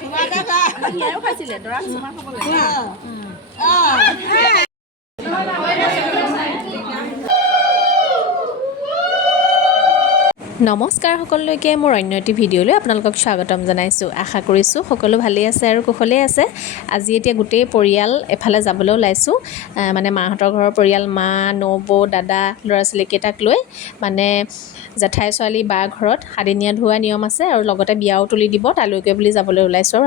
হিয়াৰেও খাইছিলে দৰা কিছুমান খাব লাগে নমস্কাৰ সকলোলৈকে মোৰ অন্য এটি ভিডিঅ'লৈ আপোনালোকক স্বাগতম জনাইছোঁ। আশা কৰিছোঁ সকলো ভালেই আছে আৰু কুশলেই আছে। আজি এতিয়া গোটেই পৰিয়াল এফালে যাবলৈ ওলাইছোঁ, মানে মাহঁতৰ ঘৰৰ পৰিয়াল, মা, নবৌ, দাদা, ল'ৰা ছোৱালীকেইটাক লৈ মানে জেঠাই ছোৱালী বা ঘৰত সাদিনীয়া ধোৱা নিয়ম আছে আৰু লগতে বিয়াও তুলি দিব, তালৈকে বুলি যাবলৈ ওলাইছোঁ।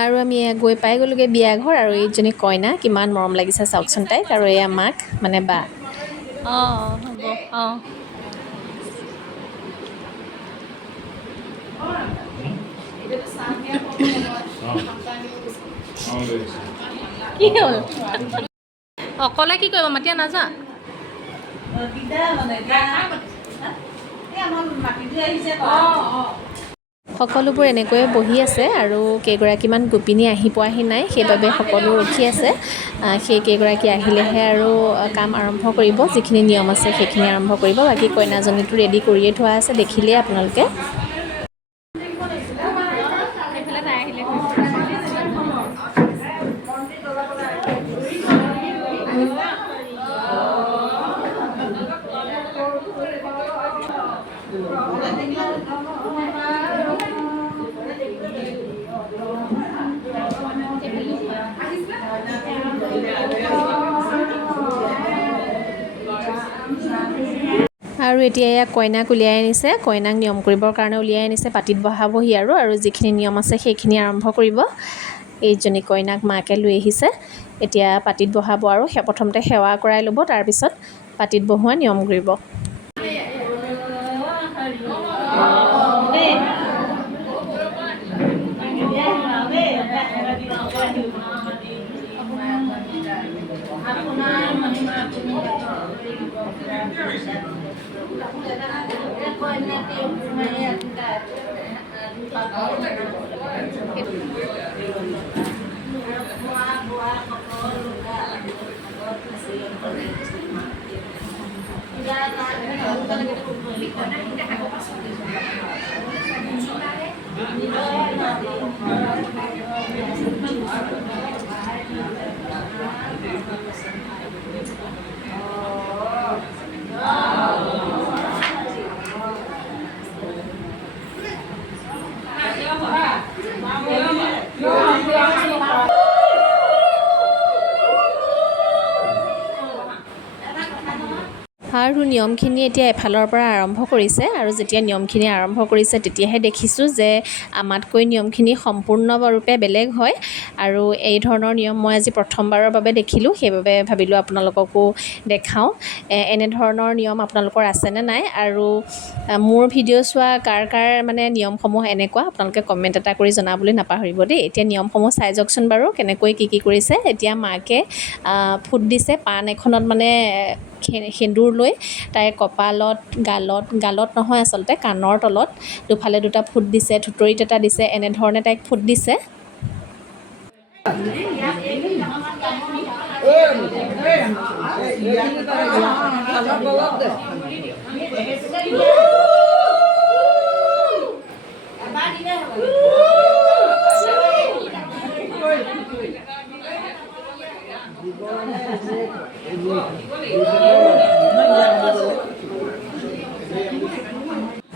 আৰু আমি গৈ পাই গ'লোগৈ বিয়া ঘৰ। আৰু এইজনী কইনা কিমান মৰম লাগিছে চাওকচোন তাইক, আৰু এয়া মাক মানে বা। হ'ব কি হ'ল অকলে কি কৰিব মাতিয়া নাযা সকলোবোৰ এনেকৈয়ে বহি আছে আৰু কেইগৰাকীমান গোপিনী আহি পোৱাহি নাই, সেইবাবে সকলো ৰখি আছে। সেই কেইগৰাকী আহিলেহে আৰু কাম আৰম্ভ কৰিব, যিখিনি নিয়ম আছে সেইখিনি আৰম্ভ কৰিব। বাকী কইনাজনীটো ৰেডি কৰিয়ে থোৱা আছে, দেখিলেই আপোনালোকে। আৰু এতিয়া এয়া কইনাক উলিয়াই আনিছে, কইনাক নিয়ম কৰিবৰ কাৰণে উলিয়াই আনিছে, পাতিত বহাবহি আৰু যিখিনি নিয়ম আছে সেইখিনি আৰম্ভ কৰিব। এইজনী কইনাক মাকে লৈ আহিছে, এতিয়া পাতিত বহাব আৰু প্ৰথমতে সেৱা কৰাই ল'ব, তাৰপিছত পাতিত বহোৱা নিয়ম কৰিব। আৰু নিয়মখিনি এতিয়া এফালৰ পৰা আৰম্ভ কৰিছে, আৰু যেতিয়া নিয়মখিনি আৰম্ভ কৰিছে তেতিয়াহে দেখিছোঁ যে আমাতকৈ নিয়মখিনি সম্পূৰ্ণৰূপে বেলেগ হয়। আৰু এই ধৰণৰ নিয়ম মই আজি প্ৰথমবাৰৰ বাবে দেখিলোঁ, সেইবাবে ভাবিলোঁ আপোনালোককো দেখাওঁ। এনেধৰণৰ নিয়ম আপোনালোকৰ আছেনে নাই, আৰু মোৰ ভিডিঅ' চোৱা কাৰ মানে নিয়মসমূহ এনেকুৱা, আপোনালোকে কমেণ্ট এটা কৰি জনাবলৈ নাপাহৰিব দেই। এতিয়া নিয়মসমূহ চাই যাওকচোন বাৰু কেনেকৈ কি কৰিছে। এতিয়া মাকে ফুট দিছে পাণ এখনত, মানে সেন্দুৰ লৈ তাইৰ কপালত, গালত নহয় আচলতে কাণৰ তলত দুফালে দুটা ফুট দিছে, থুতৰিত এটা দিছে, এনেধৰণে তাইক ফুট দিছে।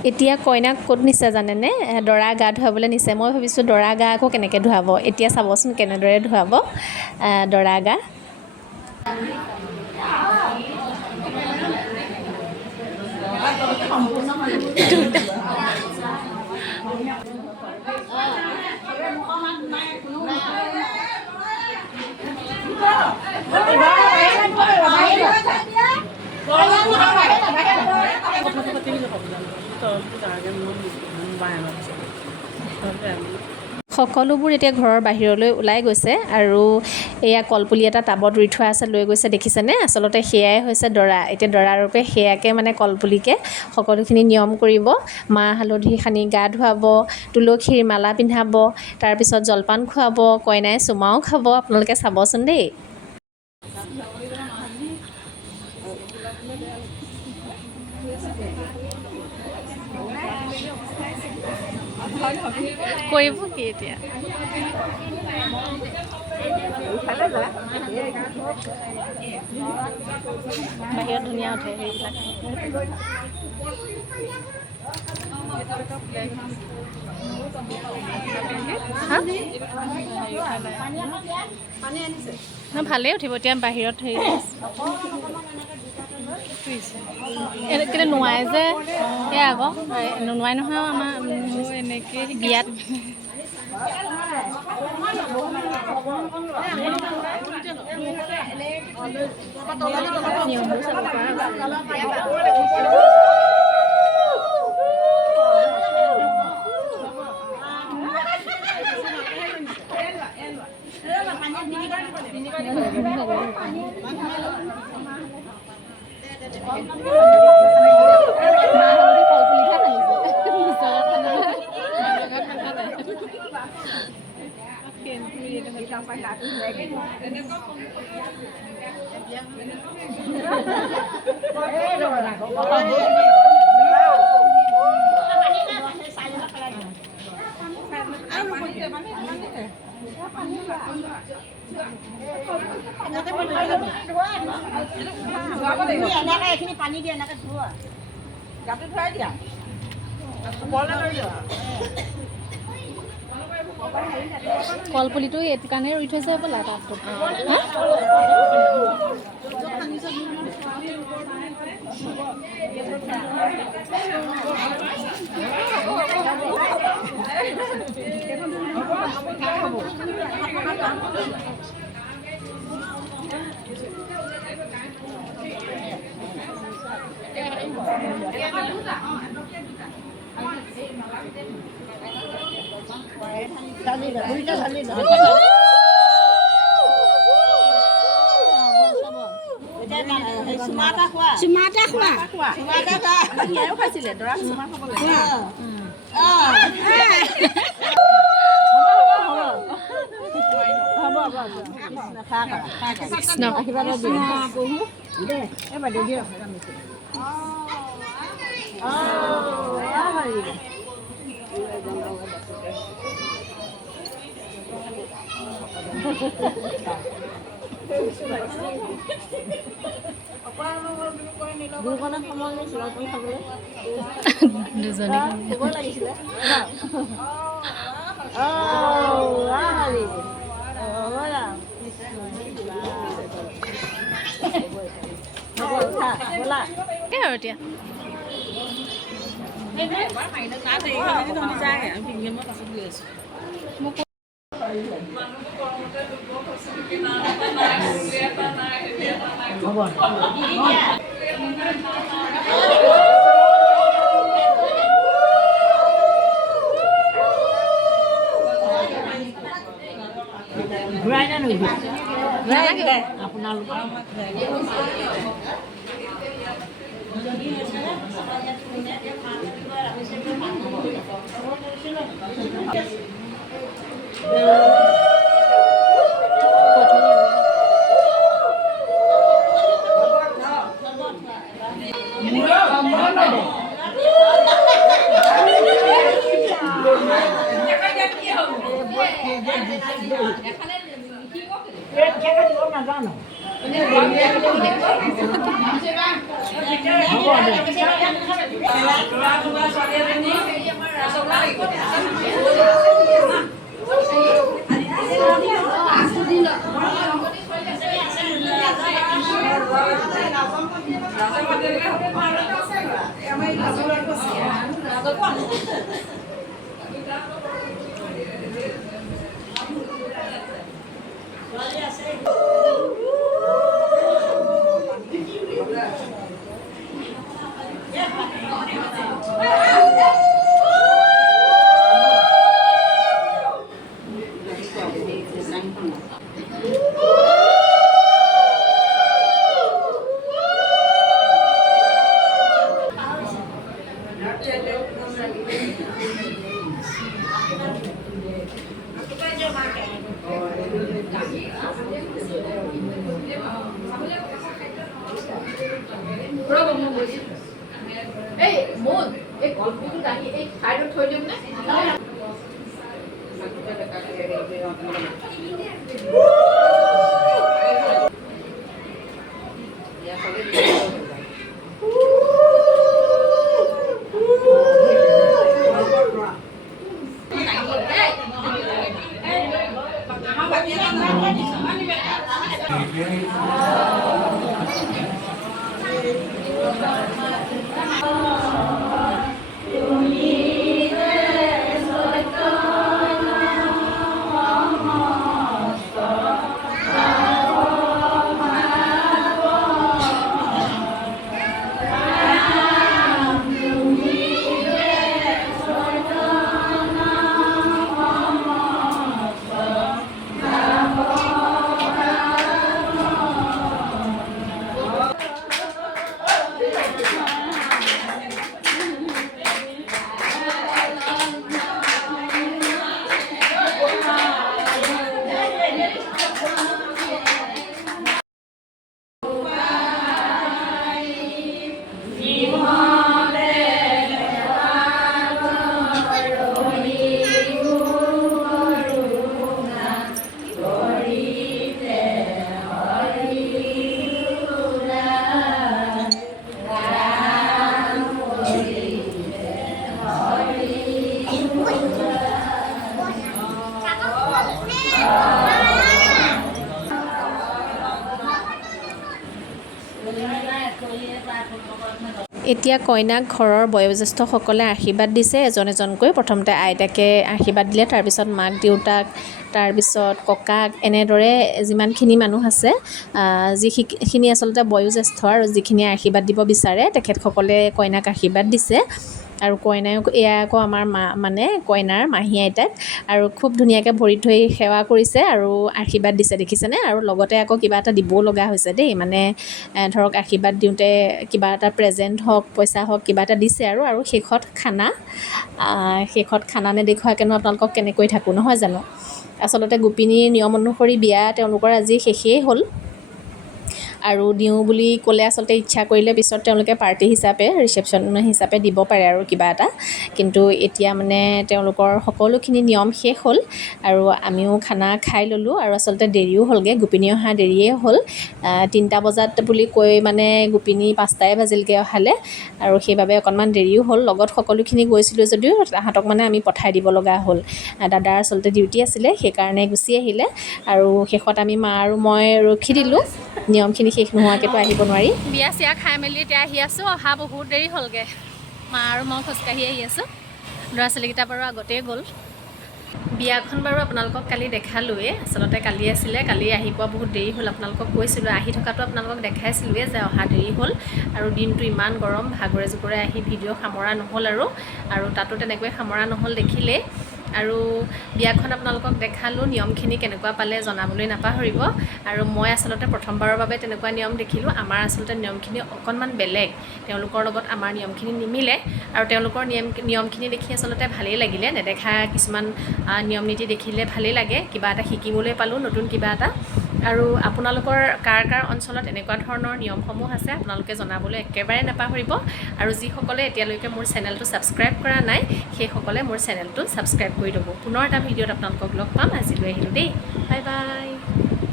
এতিয়া কইনাক ক'ত নিছে জানেনে? দৰা গা ধুৱাবলৈ নিছে। মই ভাবিছোঁ দৰা গা আকৌ কেনেকৈ ধুৱাব, এতিয়া চাবচোন কেনেদৰে ধুৱাব দৰা গা। সকলোবোৰ এতিয়া ঘৰৰ বাহিৰলৈ ওলাই গৈছে, আৰু এয়া কলপুলি এটা টাবত ৰুই থোৱা আছে, লৈ গৈছে দেখিছেনে? আচলতে সেয়াই হৈছে দৰা। এতিয়া দৰা ৰূপে সেয়াকে মানে কলপুলিকে সকলোখিনি নিয়ম কৰিব। মাহ হালধি সানি গা ধুৱাব, তুলসীৰ মালা পিন্ধাব, তাৰপিছত জলপান খুৱাব, কইনাই চুমাও খাব। আপোনালোকে চাবচোন দেই। কৰিব কি এতিয়া বাহিৰত ধুনীয়া উঠে সেইবিলাক ভালেই উঠিব এতিয়া বাহিৰত হেৰি কেলৈ নোৱাৰে যে এই আকৌ নোৱাৰে নহয় আমাৰ এনেকৈ বিয়াত পানী দিয়ে এনেকৈ ধোৱা গাটো ধুৱাই দিয়া কলপুলিটো এইটো কাৰণে ৰুই থৈছে হ'বলা তাত এতিয়া এই মন এই গল্পটো ৰাখি এই ঠাইত থৈ দিম নে এতিয়া কইনাক ঘৰৰ বয়োজ্যেষ্ঠসকলে আশীৰ্বাদ দিছে এজন এজনকৈ। প্ৰথমতে আইতাকে আশীৰ্বাদ দিলে, তাৰপিছত মাক দেউতাক, তাৰপিছত ককাক, এনেদৰে যিমানখিনি মানুহ আছে যিখিনি আচলতে বয়োজ্যেষ্ঠ আৰু যিখিনিয়ে আশীৰ্বাদ দিব বিচাৰে তেখেতসকলে কইনাক আশীৰ্বাদ দিছে। আৰু কইনায়ক এয়া আকৌ আমাৰ মানে কইনাৰ মাহী আইতাক, আৰু খুব ধুনীয়াকৈ ভৰিত ধৰি সেৱা কৰিছে আৰু আশীৰ্বাদ দিছে, দেখিছেনে? আৰু লগতে আকৌ কিবা এটা দিবও লগা হৈছে দেই, মানে ধৰক আশীৰ্বাদ দিওঁতে কিবা এটা প্ৰেজেণ্ট হওক, পইচা হওক, কিবা এটা দিছে আৰু শেষত খানা নেদেখুৱাকেনো আপোনালোকক কেনেকৈ থাকোঁ, নহয় জানো? আচলতে গোপিনীৰ নিয়ম অনুসৰি বিয়া তেওঁলোকৰ আজি শেষেই হ'ল, আৰু দিওঁ বুলি ক'লে আচলতে ইচ্ছা কৰিলে পিছত তেওঁলোকে পাৰ্টি হিচাপে, ৰিচেপশ্যন হিচাপে দিব পাৰে আৰু কিবা এটা। কিন্তু এতিয়া মানে তেওঁলোকৰ সকলোখিনি নিয়ম শেষ হ'ল আৰু আমিও খানা খাই ল'লোঁ। আৰু আচলতে দেৰিও হ'লগৈ, গোপিনী অহা দেৰিয়ে হ'ল। 3টা বজাত বুলি কৈ মানে গোপিনী 5টাই বাজিলগৈ অহালৈ, আৰু সেইবাবে অকণমান দেৰিও হ'ল। লগত সকলোখিনি গৈছিলোঁ যদিও তাহাঁতক মানে আমি পঠাই দিব লগা হ'ল। দাদাৰ আচলতে ডিউটি আছিলে, সেইকাৰণে গুচি আহিলে। আৰু শেষত আমি মা আৰু মই ৰখি দিলোঁ, নিয়মখিনি শেষ নোহোৱাকৈতো আহিব নোৱাৰি। বিয়া চিয়া খাই মেলি এতিয়া আহি আছোঁ, অহা বহুত দেৰি হ'লগৈ। মা আৰু মই খোজকাঢ়ি আহি আছোঁ, ল'ৰা ছোৱালীকেইটা বাৰু আগতেই গ'ল। বিয়াখন বাৰু আপোনালোকক কালি দেখালোৱে, আচলতে কালি আছিলে, কালি আহি পোৱা বহুত দেৰি হ'ল। আপোনালোকক কৈছিলোঁ, আহি থকাটো আপোনালোকক দেখাইছিলোঁৱে যে অহা দেৰি হ'ল, আৰু দিনটো ইমান গৰম, ভাগৰে জোগৰে আহি ভিডিঅ' সামৰা নহ'ল আৰু তাতো তেনেকৈ সামৰা নহ'ল দেখিলে। আৰু বিয়াখন আপোনালোকক দেখালোঁ, নিয়মখিনি কেনেকুৱা পালে জনাবলৈ নাপাহৰিব। আৰু মই আচলতে প্ৰথমবাৰৰ বাবে তেনেকুৱা নিয়ম দেখিলোঁ। আমাৰ আচলতে নিয়মখিনি অকণমান বেলেগ, তেওঁলোকৰ লগত আমাৰ নিয়মখিনি নিমিলে, আৰু তেওঁলোকৰ নিয়মখিনি দেখি আচলতে ভালেই লাগিলে। নেদেখা কিছুমান নিয়ম নীতি দেখিলে ভালেই লাগে, কিবা এটা শিকিবলৈ পালোঁ, নতুন কিবা এটা। আৰু আপোনালোকৰ কাৰ অঞ্চলত এনেকুৱা ধৰণৰ নিয়মসমূহ আছে আপোনালোকে জনাবলৈ একেবাৰে নাপাহৰিব। আৰু যিসকলে এতিয়ালৈকে মোৰ চেনেলটো ছাবস্ক্ৰাইব কৰা নাই, সেইসকলে মোৰ চেনেলটো ছাবস্ক্ৰাইব কৰি ল'ব। পুনৰ এটা ভিডিঅ'ত আপোনালোকক লগ পাম। আজিলৈ আহিলোঁ দেই, বাই বাই।